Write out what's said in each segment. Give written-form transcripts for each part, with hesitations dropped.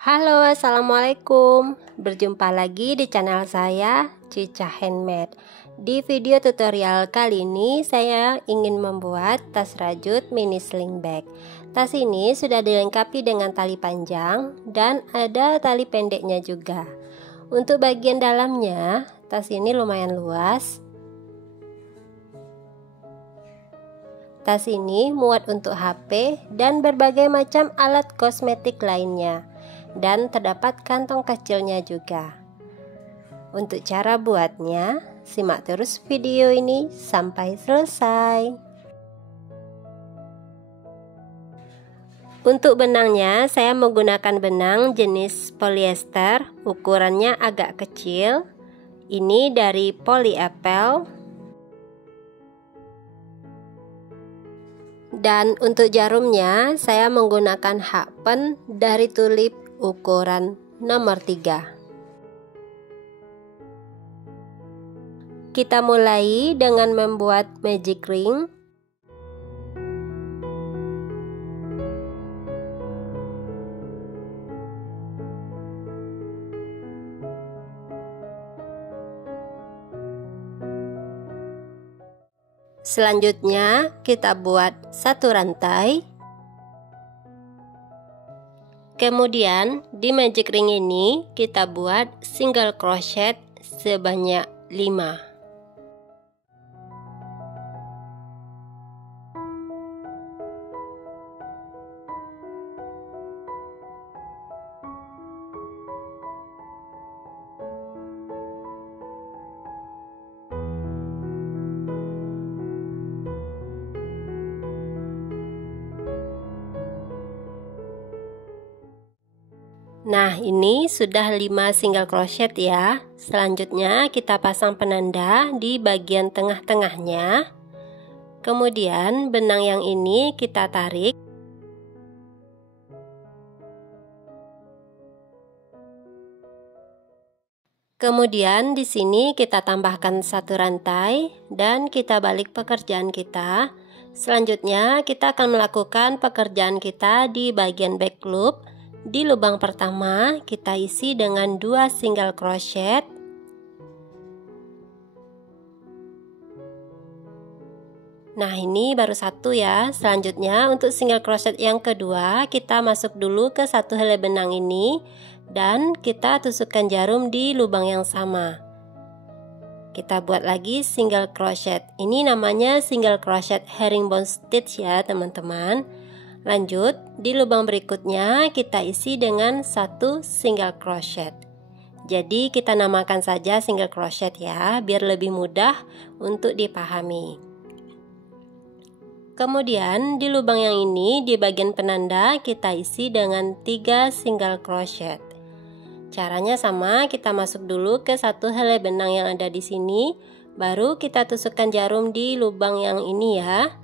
Halo, assalamualaikum. Berjumpa lagi di channel saya, Cica Handmade. Di video tutorial kali ini, saya ingin membuat tas rajut mini sling bag. Tas ini sudah dilengkapi dengan tali panjang dan ada tali pendeknya juga. Untuk bagian dalamnya, tas ini lumayan luas. Tas ini muat untuk HP dan berbagai macam alat kosmetik lainnya. Dan terdapat kantong kecilnya juga. Untuk cara buatnya, simak terus video ini sampai selesai. Untuk benangnya, saya menggunakan benang jenis polyester, ukurannya agak kecil. Ini dari Polyapple. Dan untuk jarumnya, saya menggunakan hakpen dari Tulip ukuran nomor 3. Kita mulai dengan membuat magic ring. Selanjutnya kita buat satu rantai. Kemudian di magic ring ini kita buat single crochet sebanyak 5. Nah, ini sudah 5 single crochet ya. Selanjutnya kita pasang penanda di bagian tengah-tengahnya. Kemudian benang yang ini kita tarik. Kemudian di sini kita tambahkan satu rantai dan kita balik pekerjaan kita. Selanjutnya kita akan melakukan pekerjaan kita di bagian back loop. Di lubang pertama kita isi dengan 2 single crochet. Nah, ini baru satu ya. Selanjutnya untuk single crochet yang kedua kita masuk dulu ke satu helai benang ini dan kita tusukkan jarum di lubang yang sama. Kita buat lagi single crochet. Ini namanya single crochet herringbone stitch ya teman-teman. Lanjut, di lubang berikutnya kita isi dengan satu single crochet. Jadi kita namakan saja single crochet ya, biar lebih mudah untuk dipahami. Kemudian di lubang yang ini, di bagian penanda kita isi dengan 3 single crochet. Caranya sama, kita masuk dulu ke satu helai benang yang ada di sini, baru kita tusukkan jarum di lubang yang ini ya.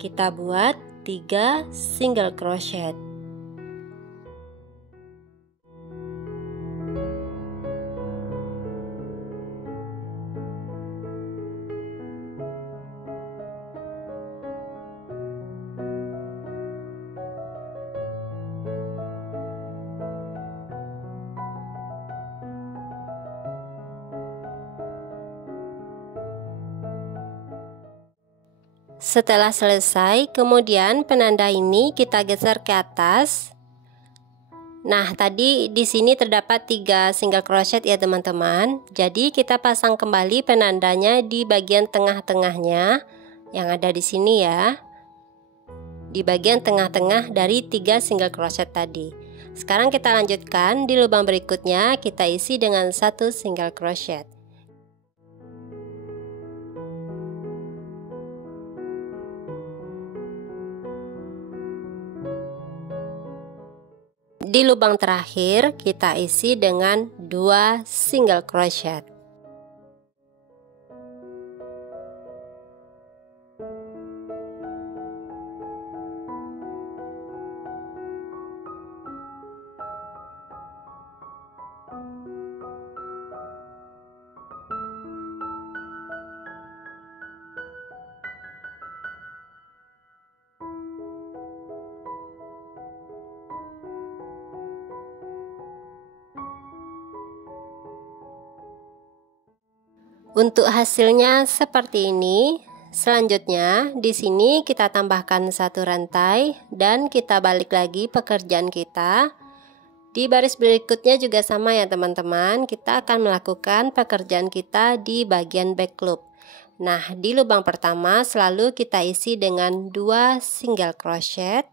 Kita buat 3 single crochet. Setelah selesai, kemudian penanda ini kita geser ke atas. Nah, tadi di sini terdapat 3 single crochet ya teman-teman. Jadi kita pasang kembali penandanya di bagian tengah-tengahnya yang ada di sini ya. Di bagian tengah-tengah dari 3 single crochet tadi. Sekarang kita lanjutkan di lubang berikutnya, kita isi dengan satu single crochet. Di lubang terakhir kita isi dengan 2 single crochet. Untuk hasilnya seperti ini. Selanjutnya, di sini kita tambahkan satu rantai dan kita balik lagi pekerjaan kita. Di baris berikutnya juga sama ya teman-teman, kita akan melakukan pekerjaan kita di bagian back loop. Nah, di lubang pertama selalu kita isi dengan 2 single crochet.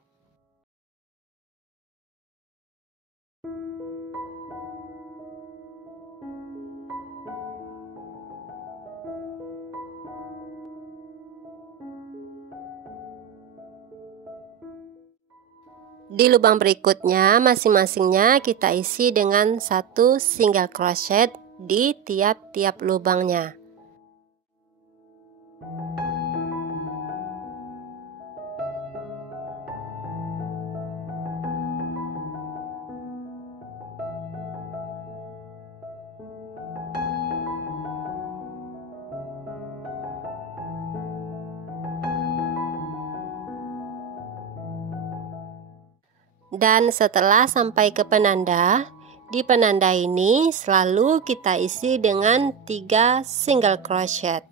Di lubang berikutnya masing-masingnya kita isi dengan 1 single crochet di tiap-tiap lubangnya. Dan setelah sampai ke penanda, di penanda ini selalu kita isi dengan 3 single crochet.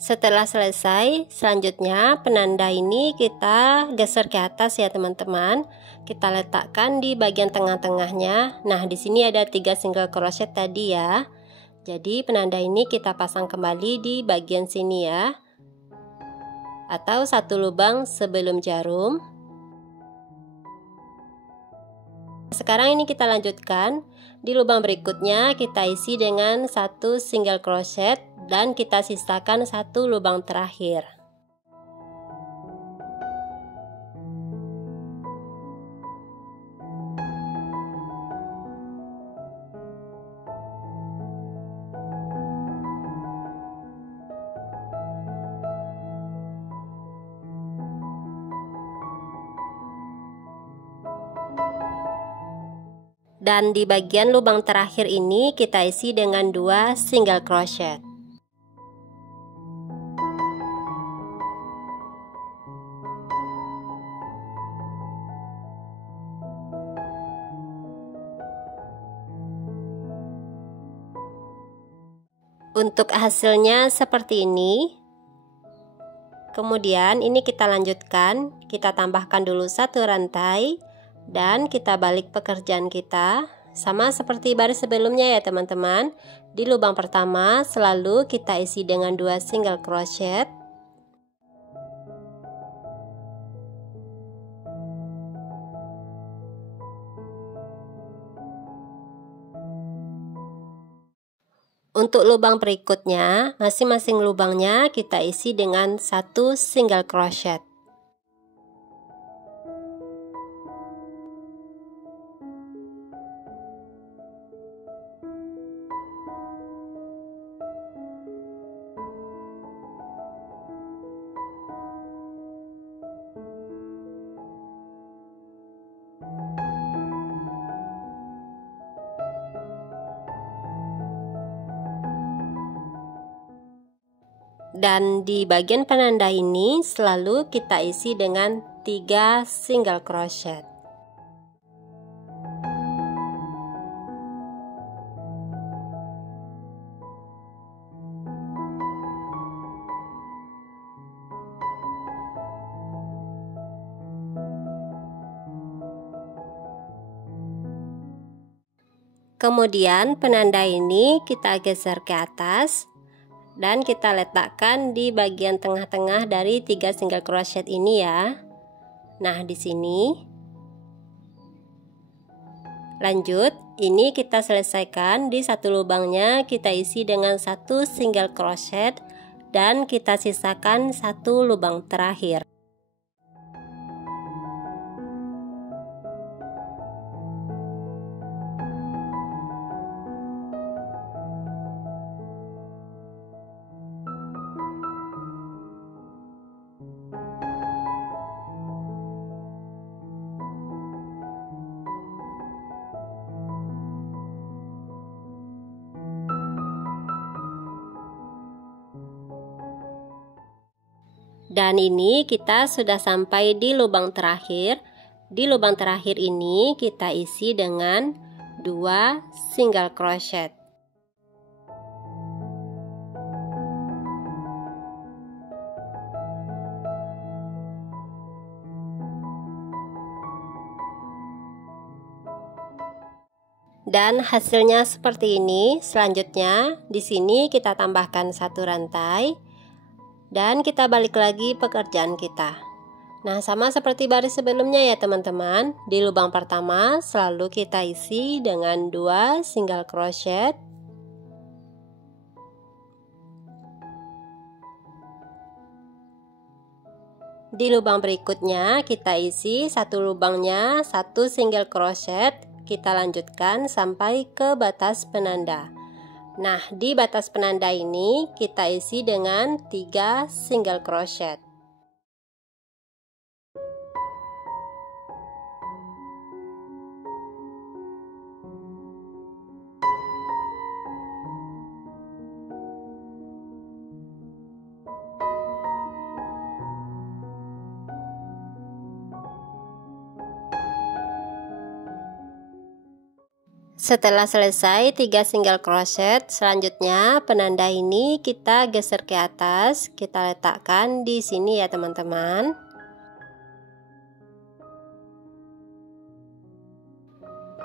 Setelah selesai, selanjutnya penanda ini kita geser ke atas ya teman-teman. Kita letakkan di bagian tengah-tengahnya. Nah, di sini ada 3 single crochet tadi ya. Jadi penanda ini kita pasang kembali di bagian sini ya. Atau satu lubang sebelum jarum. Sekarang ini kita lanjutkan. Di lubang berikutnya kita isi dengan 1 single crochet dan kita sisakan 1 lubang terakhir. Dan di bagian lubang terakhir ini kita isi dengan 2 single crochet. Untuk hasilnya seperti ini. Kemudian ini kita lanjutkan, kita tambahkan dulu 1 rantai. Dan kita balik pekerjaan kita sama seperti baris sebelumnya ya teman-teman. Di lubang pertama selalu kita isi dengan 2 single crochet. Untuk lubang berikutnya, masing-masing lubangnya kita isi dengan 1 single crochet. Dan di bagian penanda ini selalu kita isi dengan 3 single crochet. Kemudian penanda ini kita geser ke atas. Dan kita letakkan di bagian tengah-tengah dari 3 single crochet ini ya. Nah, di sini. Lanjut, ini kita selesaikan di 1 lubangnya kita isi dengan 1 single crochet dan kita sisakan 1 lubang terakhir. Dan ini kita sudah sampai di lubang terakhir. Di lubang terakhir ini kita isi dengan 2 single crochet. Dan hasilnya seperti ini. Selanjutnya di sini kita tambahkan 1 rantai dan kita balik lagi pekerjaan kita. Nah, sama seperti baris sebelumnya ya teman-teman. Di lubang pertama selalu kita isi dengan 2 single crochet. Di lubang berikutnya kita isi 1 lubangnya 1 single crochet. Kita lanjutkan sampai ke batas penanda. Nah, di batas penanda ini kita isi dengan 3 single crochet. Setelah selesai 3 single crochet, selanjutnya penanda ini kita geser ke atas, kita letakkan di sini ya teman-teman.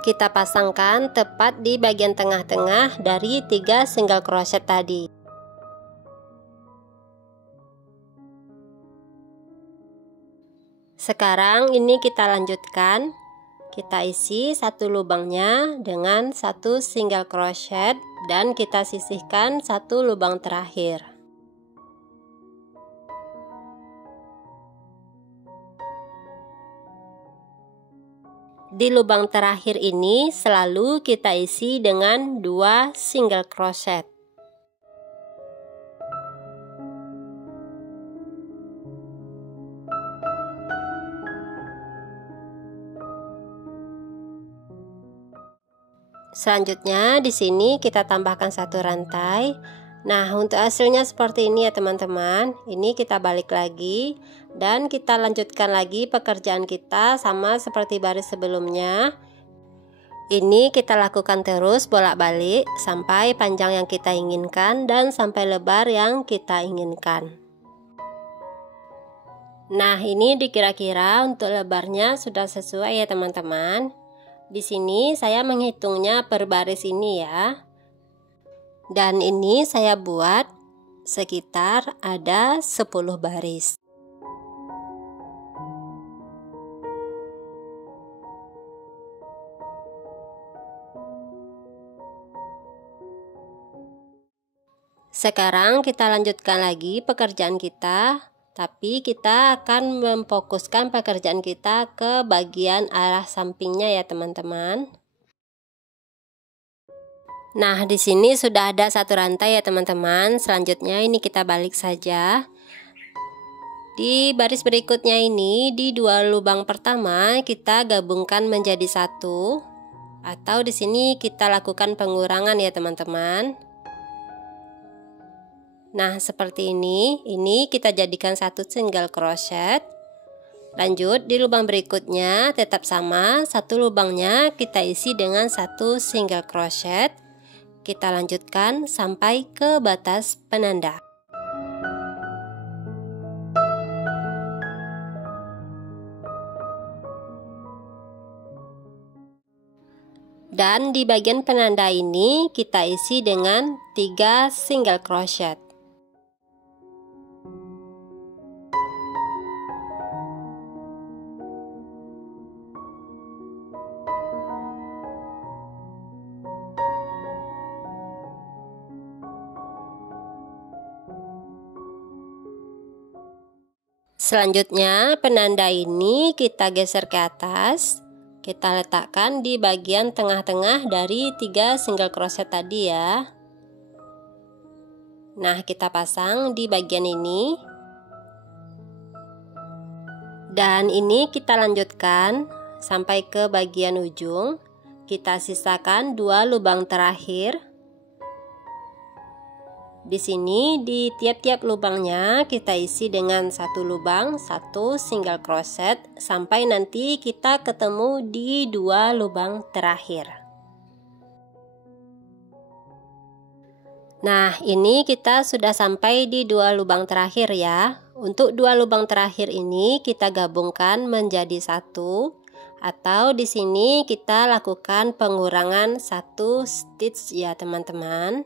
Kita pasangkan tepat di bagian tengah-tengah dari 3 single crochet tadi. Sekarang ini kita lanjutkan. Kita isi 1 lubangnya dengan 1 single crochet dan kita sisihkan 1 lubang terakhir. Di lubang terakhir ini selalu kita isi dengan 2 single crochet. Selanjutnya di sini kita tambahkan 1 rantai. Nah, untuk hasilnya seperti ini ya teman-teman. Ini kita balik lagi dan kita lanjutkan lagi pekerjaan kita sama seperti baris sebelumnya. Ini kita lakukan terus bolak-balik sampai panjang yang kita inginkan dan sampai lebar yang kita inginkan. Nah, ini dikira-kira untuk lebarnya sudah sesuai ya teman-teman. Di sini saya menghitungnya per baris ini ya. Dan ini saya buat sekitar ada 10 baris. Sekarang kita lanjutkan lagi pekerjaan kita. Tapi kita akan memfokuskan pekerjaan kita ke bagian arah sampingnya ya teman-teman. Nah, di sini sudah ada 1 rantai ya teman-teman. Selanjutnya ini kita balik saja. Di baris berikutnya ini di 2 lubang pertama kita gabungkan menjadi 1. Atau di sini kita lakukan pengurangan ya teman-teman. Nah, seperti ini kita jadikan 1 single crochet. Lanjut di lubang berikutnya tetap sama, 1 lubangnya kita isi dengan 1 single crochet. Kita lanjutkan sampai ke batas penanda. Dan di bagian penanda ini kita isi dengan 3 single crochet. Selanjutnya penanda ini kita geser ke atas. Kita letakkan di bagian tengah-tengah dari 3 single crochet tadi ya. Nah, kita pasang di bagian ini. Dan ini kita lanjutkan sampai ke bagian ujung. Kita sisakan 2 lubang terakhir. Di sini di tiap-tiap lubangnya kita isi dengan satu lubang, satu single crochet sampai nanti kita ketemu di 2 lubang terakhir. Nah, ini kita sudah sampai di 2 lubang terakhir ya. Untuk 2 lubang terakhir ini kita gabungkan menjadi satu, atau di sini kita lakukan pengurangan 1 stitch ya teman-teman.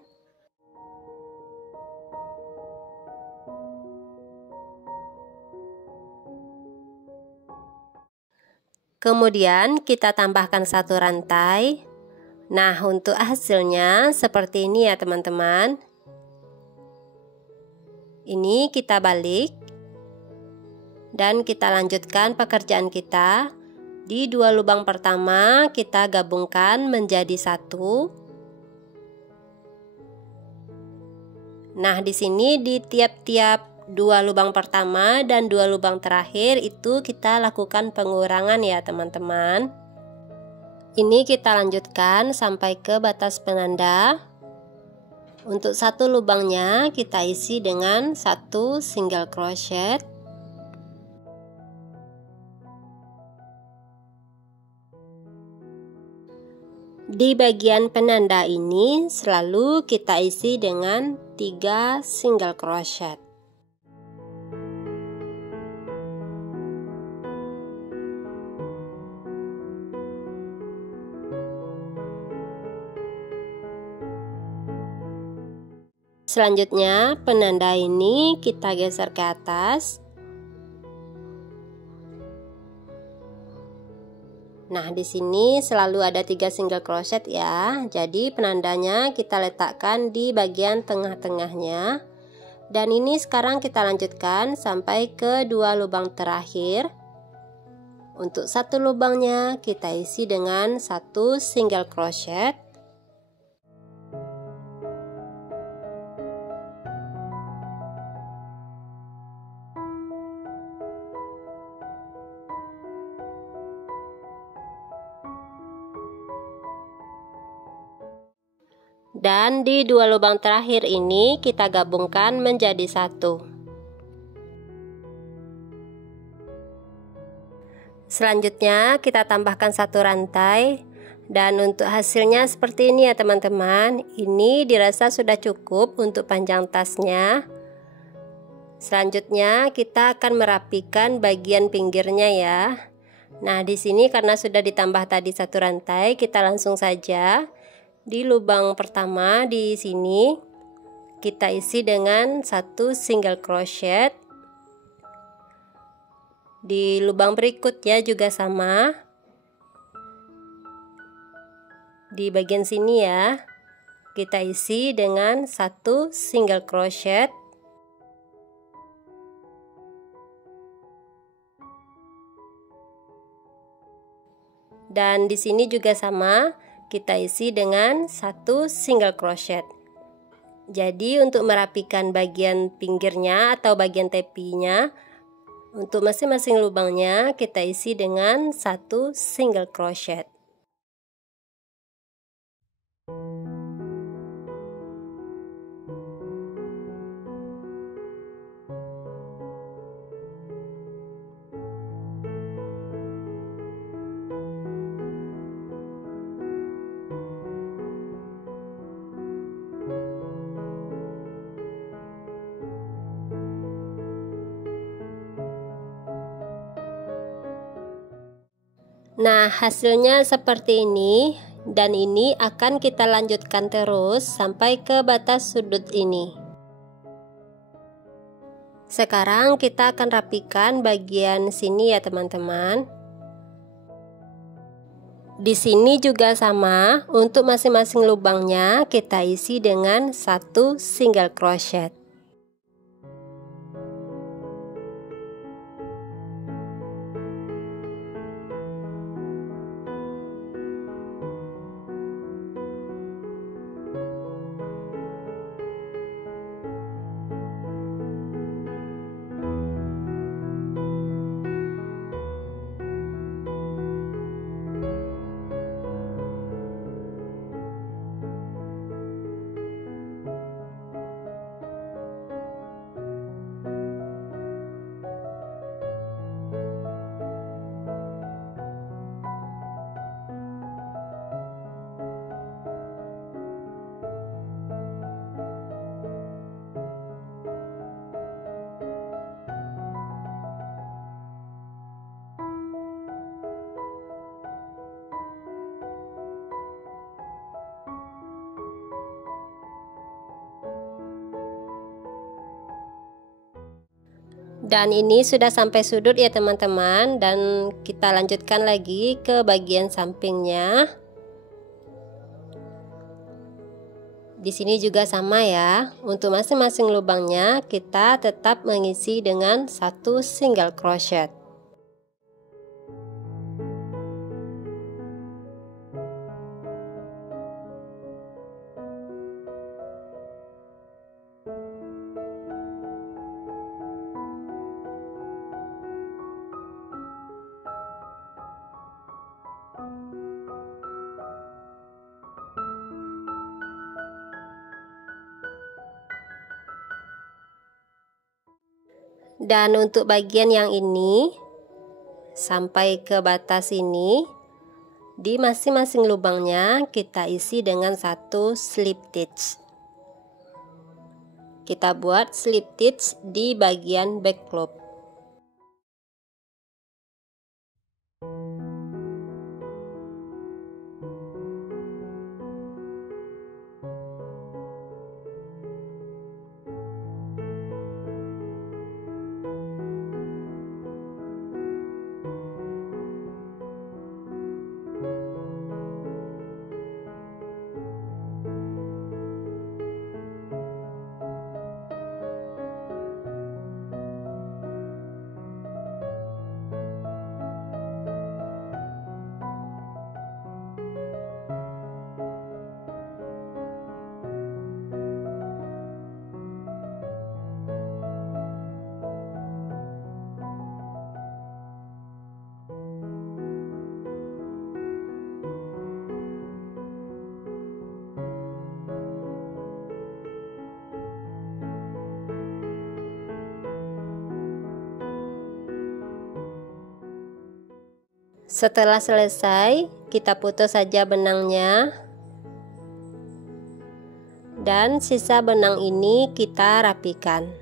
Kemudian kita tambahkan 1 rantai. Nah, untuk hasilnya seperti ini ya teman-teman. Ini kita balik dan kita lanjutkan pekerjaan kita. Di 2 lubang pertama kita gabungkan menjadi satu. Nah, di sini di tiap-tiap 2 lubang pertama dan 2 lubang terakhir itu kita lakukan pengurangan ya teman-teman. Ini kita lanjutkan sampai ke batas penanda. Untuk satu lubangnya kita isi dengan satu single crochet. Di bagian penanda ini selalu kita isi dengan 3 single crochet. Selanjutnya penanda ini kita geser ke atas. Nah, di sini selalu ada 3 single crochet ya. Jadi penandanya kita letakkan di bagian tengah-tengahnya. Dan ini sekarang kita lanjutkan sampai ke 2 lubang terakhir. Untuk satu lubangnya kita isi dengan 1 single crochet. Dan di 2 lubang terakhir ini kita gabungkan menjadi satu. Selanjutnya kita tambahkan 1 rantai. Dan untuk hasilnya seperti ini ya teman-teman. Ini dirasa sudah cukup untuk panjang tasnya. Selanjutnya kita akan merapikan bagian pinggirnya ya. Nah, di sini karena sudah ditambah tadi 1 rantai, kita langsung saja di lubang pertama di sini kita isi dengan 1 single crochet. Di lubang berikutnya juga sama. Di bagian sini ya, kita isi dengan 1 single crochet. Dan di sini juga sama, kita isi dengan 1 single crochet. Jadi untuk merapikan bagian pinggirnya atau bagian tepinya, untuk masing-masing lubangnya kita isi dengan 1 single crochet. Nah, hasilnya seperti ini, dan ini akan kita lanjutkan terus sampai ke batas sudut ini. Sekarang kita akan rapikan bagian sini ya teman-teman. Di sini juga sama, untuk masing-masing lubangnya kita isi dengan 1 single crochet. Dan ini sudah sampai sudut ya teman-teman, dan kita lanjutkan lagi ke bagian sampingnya. Di sini juga sama ya. Untuk masing-masing lubangnya kita tetap mengisi dengan 1 single crochet. Dan untuk bagian yang ini sampai ke batas ini, di masing-masing lubangnya kita isi dengan 1 slip stitch. Kita buat slip stitch di bagian back loop. Setelah selesai, kita putus saja benangnya. Dan sisa benang ini kita rapikan.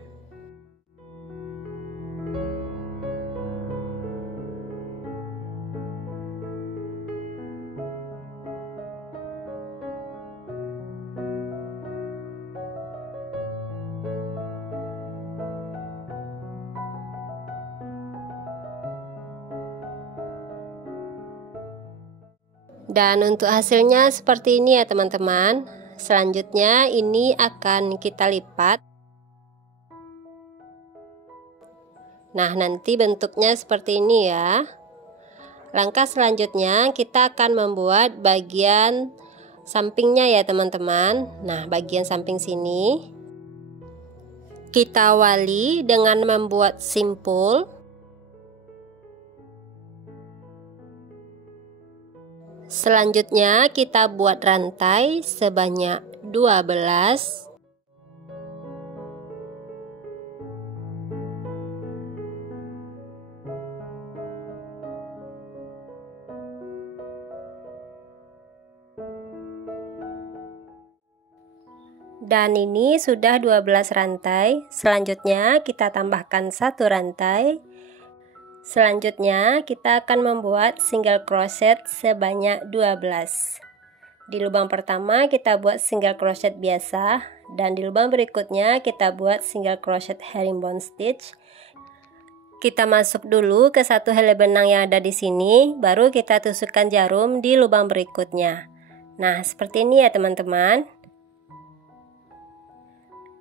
Dan untuk hasilnya seperti ini ya teman-teman. Selanjutnya ini akan kita lipat. Nah, nanti bentuknya seperti ini ya. Langkah selanjutnya kita akan membuat bagian sampingnya ya teman-teman. Nah, bagian samping sini kita awali dengan membuat simpul. Selanjutnya kita buat rantai sebanyak 12. Dan ini sudah 12 rantai. Selanjutnya kita tambahkan 1 rantai. Selanjutnya kita akan membuat single crochet sebanyak 12. Di lubang pertama kita buat single crochet biasa, dan di lubang berikutnya kita buat single crochet herringbone stitch. Kita masuk dulu ke 1 helai benang yang ada di sini, baru kita tusukkan jarum di lubang berikutnya. Nah, seperti ini ya teman-teman.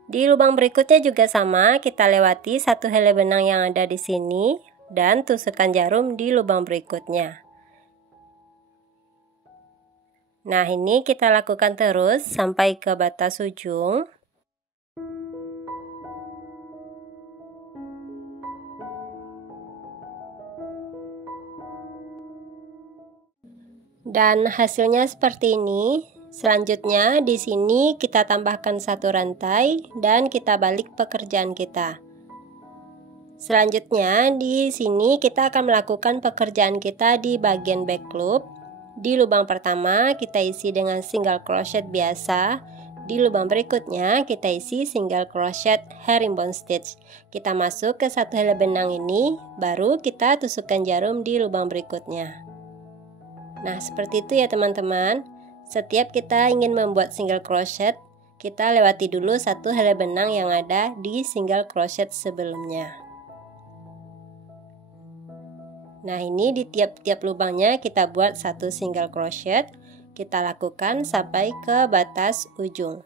Di lubang berikutnya juga sama, kita lewati 1 helai benang yang ada di sini dan tusukkan jarum di lubang berikutnya. Nah, ini kita lakukan terus sampai ke batas ujung. Dan hasilnya seperti ini. Selanjutnya di sini kita tambahkan 1 rantai dan kita balik pekerjaan kita. Selanjutnya di sini kita akan melakukan pekerjaan kita di bagian back loop. Di lubang pertama kita isi dengan single crochet biasa. Di lubang berikutnya kita isi single crochet herringbone stitch. Kita masuk ke 1 helai benang ini, baru kita tusukkan jarum di lubang berikutnya. Nah, seperti itu ya teman-teman. Setiap kita ingin membuat single crochet, kita lewati dulu 1 helai benang yang ada di single crochet sebelumnya. Nah, ini di tiap-tiap lubangnya kita buat satu single crochet. Kita lakukan sampai ke batas ujung.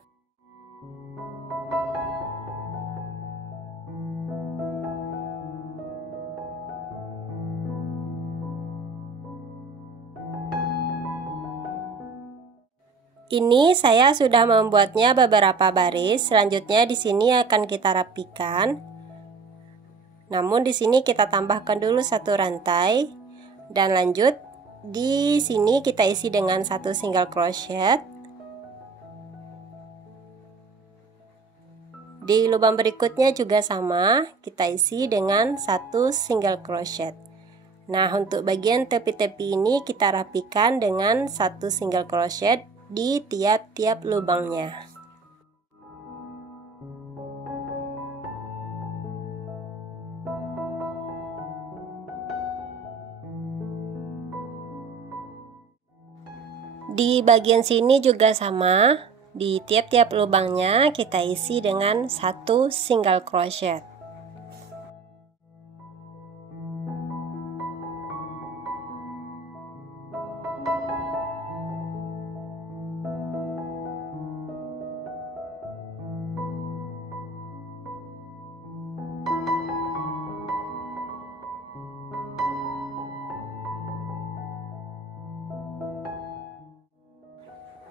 Ini saya sudah membuatnya beberapa baris. Selanjutnya di sini akan kita rapikan. Namun di sini kita tambahkan dulu satu rantai dan lanjut di sini kita isi dengan satu single crochet. Di lubang berikutnya juga sama, kita isi dengan satu single crochet. Nah, untuk bagian tepi-tepi ini kita rapikan dengan satu single crochet di tiap-tiap lubangnya. Di bagian sini juga sama, di tiap-tiap lubangnya kita isi dengan satu single crochet.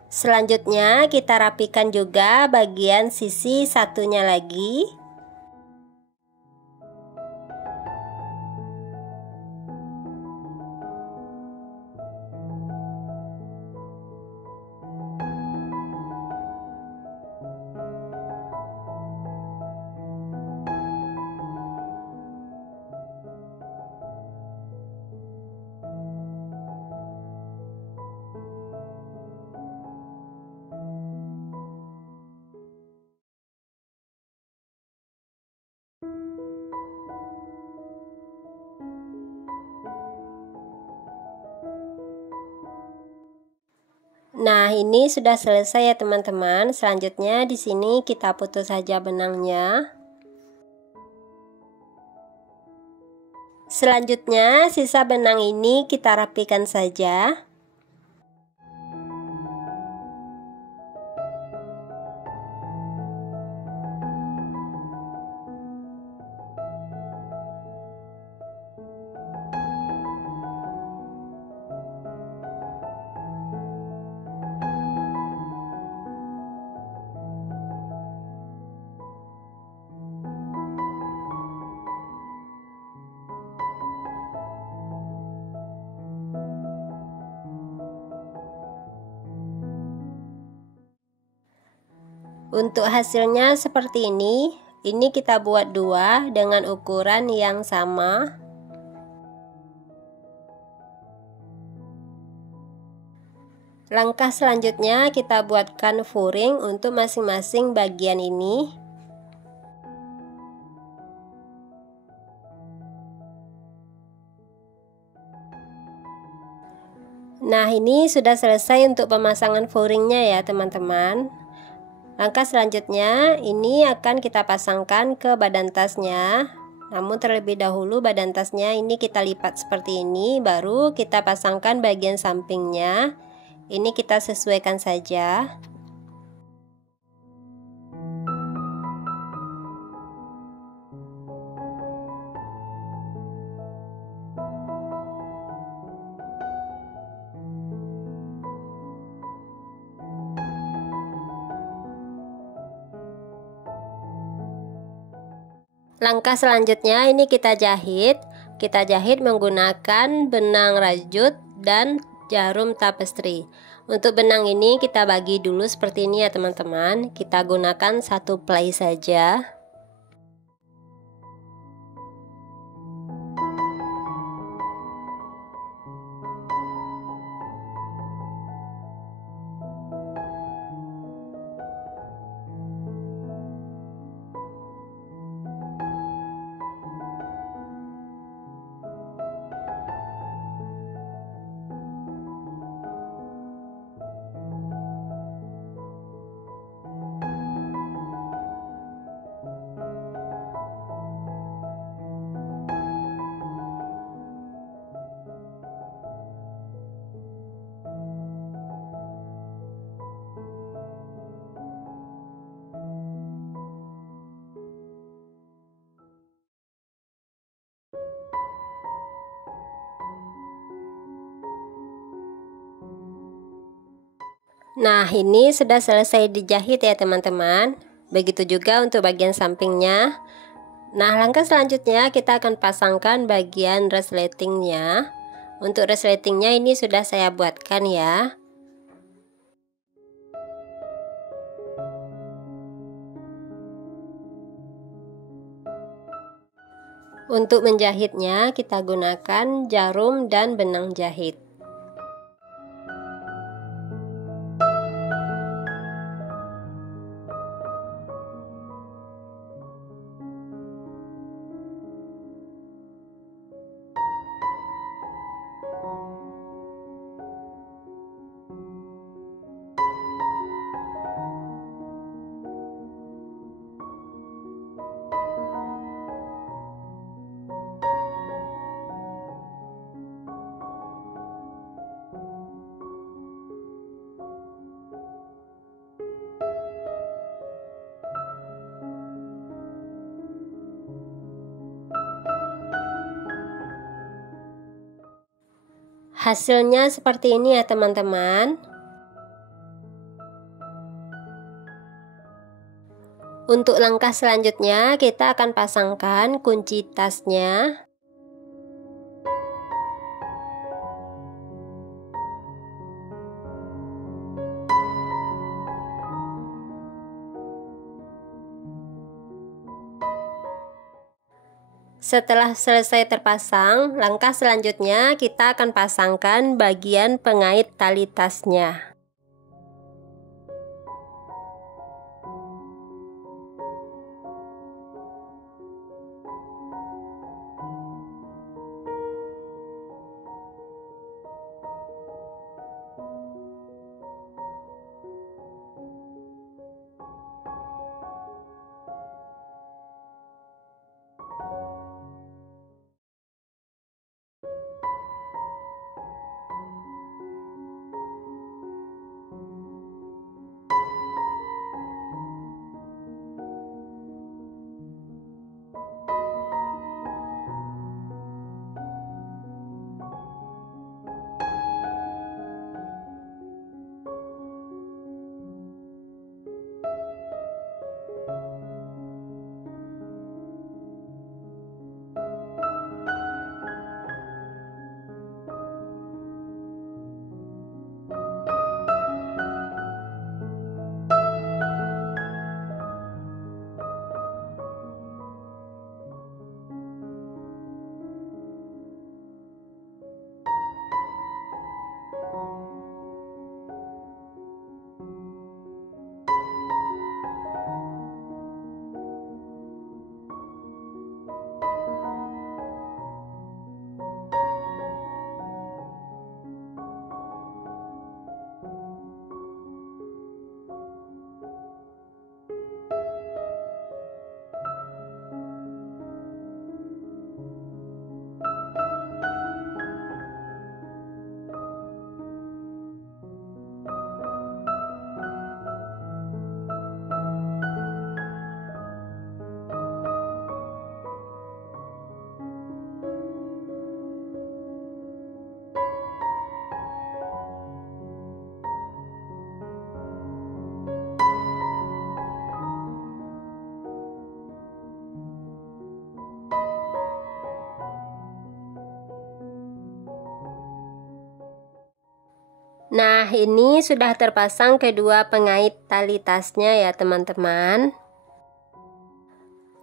Selanjutnya kita rapikan juga bagian sisi satunya lagi. Nah, ini sudah selesai ya teman-teman. Selanjutnya di sini kita putus saja benangnya. Selanjutnya sisa benang ini kita rapikan saja. Untuk hasilnya seperti ini. Ini kita buat dua dengan ukuran yang sama. Langkah selanjutnya kita buatkan furing untuk masing-masing bagian ini. Nah, ini sudah selesai untuk pemasangan furingnya ya teman-teman. Langkah selanjutnya ini akan kita pasangkan ke badan tasnya. Namun terlebih dahulu badan tasnya ini kita lipat seperti ini, baru kita pasangkan bagian sampingnya. Ini kita sesuaikan saja. Langkah selanjutnya ini kita jahit. Kita jahit menggunakan benang rajut dan jarum tapestry. Untuk benang ini kita bagi dulu seperti ini ya teman-teman. Kita gunakan satu play saja. Nah, ini sudah selesai dijahit ya teman-teman. Begitu juga untuk bagian sampingnya. Nah, langkah selanjutnya kita akan pasangkan bagian resletingnya. Untuk resletingnya ini sudah saya buatkan ya. Untuk menjahitnya kita gunakan jarum dan benang jahit. Hasilnya seperti ini ya teman-teman. Untuk langkah selanjutnya kita akan pasangkan kunci tasnya. Setelah selesai terpasang, langkah selanjutnya kita akan pasangkan bagian pengait tali tasnya. Nah, ini sudah terpasang kedua pengait tali tasnya ya teman-teman.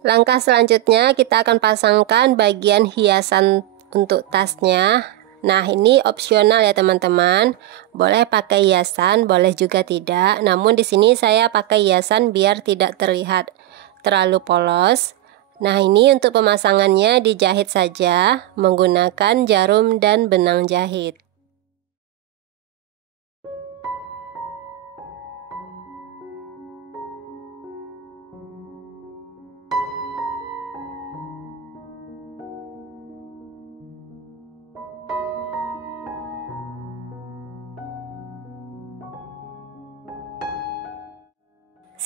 Langkah selanjutnya kita akan pasangkan bagian hiasan untuk tasnya. Nah, ini opsional ya teman-teman. Boleh pakai hiasan, boleh juga tidak. Namun di sini saya pakai hiasan biar tidak terlihat terlalu polos. Nah, ini untuk pemasangannya dijahit saja menggunakan jarum dan benang jahit.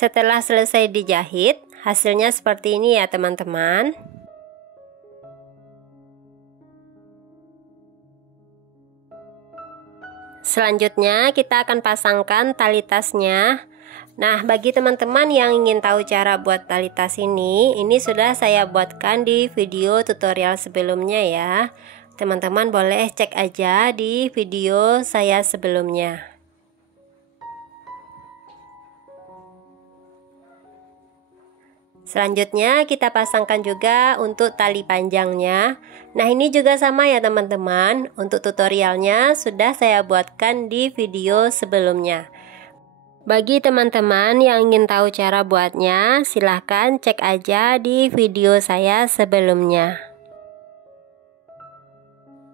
Setelah selesai dijahit, hasilnya seperti ini ya teman-teman. Selanjutnya kita akan pasangkan tali tasnya. Nah, bagi teman-teman yang ingin tahu cara buat tali tas ini sudah saya buatkan di video tutorial sebelumnya ya. Teman-teman boleh cek aja di video saya sebelumnya. Selanjutnya kita pasangkan juga untuk tali panjangnya. Nah, ini juga sama ya teman-teman. Untuk tutorialnya sudah saya buatkan di video sebelumnya. Bagi teman-teman yang ingin tahu cara buatnya, silahkan cek aja di video saya sebelumnya.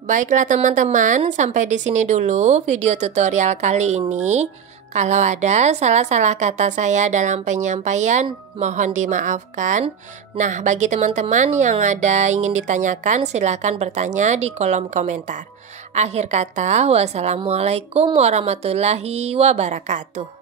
Baiklah teman-teman, sampai di sini dulu video tutorial kali ini. Kalau ada salah-salah kata saya dalam penyampaian, mohon dimaafkan. Nah, bagi teman-teman yang ada ingin ditanyakan, silahkan bertanya di kolom komentar. Akhir kata, wassalamualaikum warahmatullahi wabarakatuh.